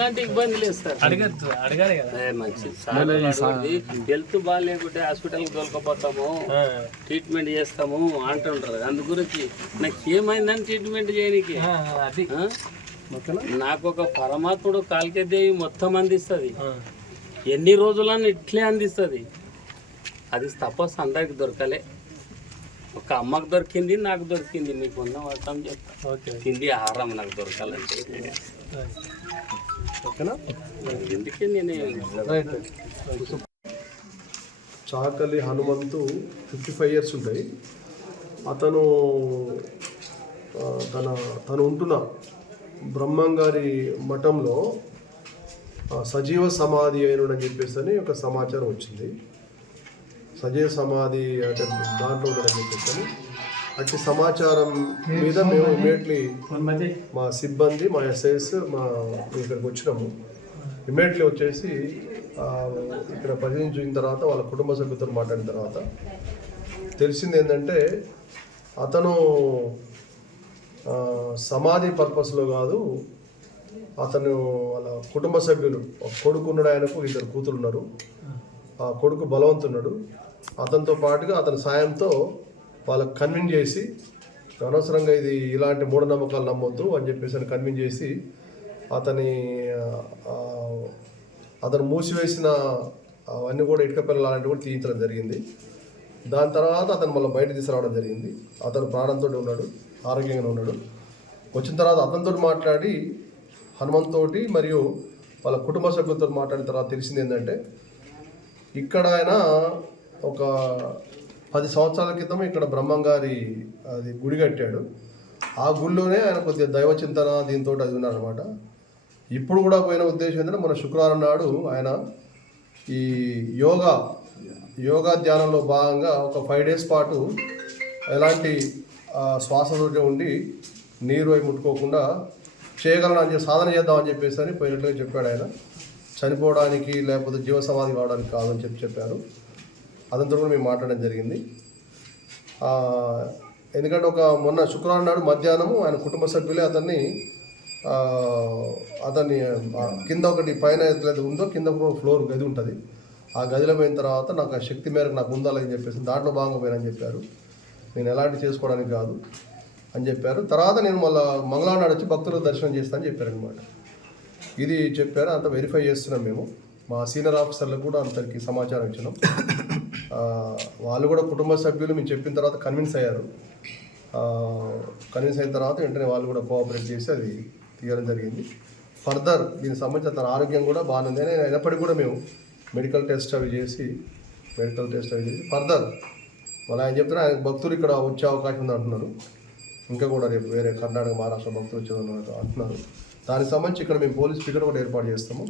ఎలాంటి ఇబ్బంది లేదు సార్ అడగద్దు అడగాలి కదా. మంచిది. సార్ హెల్త్ బాగాలేకుంటే హాస్పిటల్కి తోలుకపోతాము. ట్రీట్మెంట్ చేస్తాము అంటుంటారు. అందు గురించి నాకు ఏమైందని ట్రీట్మెంట్ చేయడానికి అది? నాకు ఒక పరమాత్ముడు కాలికేదేవి మొత్తం అందిస్తుంది. ఎన్ని రోజులని ఇట్లే అందిస్తుంది. అది తపస్సు అందరికి దొరకలే. ఒక అమ్మకు దొరికింది నాకు దొరికింది. నీకు ఉన్న వర్షం చెప్తా. ఓకే. తిండి ఆహారం నాకు దొరకాలంటే. ఓకేనా? ఎందుకే నేను రైట్. చాకలి హనుమంతు ఫిఫ్టీ ఫైవ్ ఇయర్స్ ఉంటాయి. అతను తన తను ఉంటున్న బ్రహ్మంగారి మఠంలో ఆ, సజీవ సమాధి అయినడని చెప్పేసి అని ఒక సమాచారం వచ్చింది. సజీవ సమాధి అంటే దాంట్లో ఉండడని చెప్పేసి అని అట్టి సమాచారం మీద మేము ఇమీడియట్లీ మా సిబ్బంది మా ఎస్ఐస్ మా ఇక్కడికి వచ్చినాము. ఇమీడియట్లీ వచ్చేసి ఇక్కడ పరిశీలించిన తర్వాత వాళ్ళ కుటుంబ సభ్యులతో మాట్లాడిన తర్వాత తెలిసింది ఏంటంటే అతను సమాధి పర్పస్లో కాదు అతను వాళ్ళ కుటుంబ సభ్యులు కొడుకు ఉన్నాడు ఆయనకు ఇద్దరు కూతురు ఉన్నారు. ఆ. కొడుకు బలవంతున్నాడు అతనితో పాటుగా అతని సాయంతో వాళ్ళకు కన్విన్స్ చేసి అనవసరంగా ఇది ఇలాంటి మూఢనమ్మకాలు నమ్మొద్దు అని చెప్పేసి అని కన్విన్స్ చేసి అతని అతను మూసివేసిన అవన్నీ కూడా ఇటుక పిల్లలు అలాంటివి కూడా తీయించడం జరిగింది. దాని తర్వాత అతను మళ్ళీ బయట తీసుకురావడం జరిగింది. అతను ప్రాణంతో ఉన్నాడు ఆరోగ్యంగా ఉన్నాడు. వచ్చిన తర్వాత అతనితో మాట్లాడి హనుమంతోటి మరియు వాళ్ళ కుటుంబ సభ్యులతో మాట్లాడిన తర్వాత తెలిసింది ఏంటంటే ఇక్కడ ఆయన ఒక పది సంవత్సరాల క్రితం ఇక్కడ బ్రహ్మంగారి అది గుడి కట్టాడు. ఆ గుడిలోనే ఆయన కొద్దిగా దైవ చింతన దీంతో అది ఉన్నారనమాట ఇప్పుడు కూడా పోయిన ఉద్దేశం ఏంటంటే మన శుక్రవారం నాడు ఆయన ఈ యోగా యోగా ధ్యానంలో భాగంగా ఒక ఫైవ్ డేస్ పాటు ఎలాంటి ఆ, శ్వాసతోటి ఉండి నీరు అవి ముట్టుకోకుండా చేయగలనని చెప్పి సాధన చేద్దామని చెప్పేసి అని పోయినట్లుగా చెప్పాడు ఆయన. చనిపోవడానికి లేకపోతే జీవసమాధి కావడానికి కాదని చెప్పి చెప్పారు. అదంతా కూడా మేము మాట్లాడడం జరిగింది. ఎందుకంటే ఒక మొన్న శుక్రవారం నాడు మధ్యాహ్నము ఆయన కుటుంబ సభ్యులే అతన్ని అతన్ని కింద ఒకటి పైన ఎట్లయితే ఉందో కింద ఒక ఫ్లోర్ గది ఉంటుంది. ఆ గదిలో పోయిన తర్వాత నాకు ఆ శక్తి మేరకు నాకు ఉందాలని చెప్పేసి దాంట్లో భాగంగా పోయినని చెప్పారు. నేను ఎలాంటి చేసుకోవడానికి కాదు అని చెప్పారు. తర్వాత నేను మళ్ళీ మంగళవారం నాడు వచ్చి భక్తులకు దర్శనం చేస్తానని చెప్పారు అనమాట ఇది చెప్పారు. అంత వెరిఫై చేస్తున్నాం మేము. మా సీనియర్ ఆఫీసర్లకు కూడా అంతరికి సమాచారం ఇచ్చినాం. వాళ్ళు కూడా కుటుంబ సభ్యులు మేము చెప్పిన తర్వాత కన్విన్స్ అయ్యారు. కన్విన్స్ అయిన తర్వాత వెంటనే వాళ్ళు కూడా కోఆపరేట్ చేసి అది తీయడం జరిగింది. ఫర్దర్ దీనికి సంబంధించి తన ఆరోగ్యం కూడా బాగానే ఉంది అయినప్పటికీ కూడా మేము మెడికల్ టెస్ట్ అవి చేసి మెడికల్ టెస్ట్ అవి చేసి ఫర్దర్ మళ్ళీ ఆయన చెప్తున్నా ఆయన భక్తులు ఇక్కడ వచ్చే అవకాశం ఉంది అంటున్నారు. ఇంకా కూడా రేపు వేరే కర్ణాటక మహారాష్ట్ర భక్తులు వచ్చేది అంటున్నారు. దానికి సంబంధించి ఇక్కడ మేము పోలీస్ ఫిగర్ కూడా ఏర్పాటు చేస్తాము.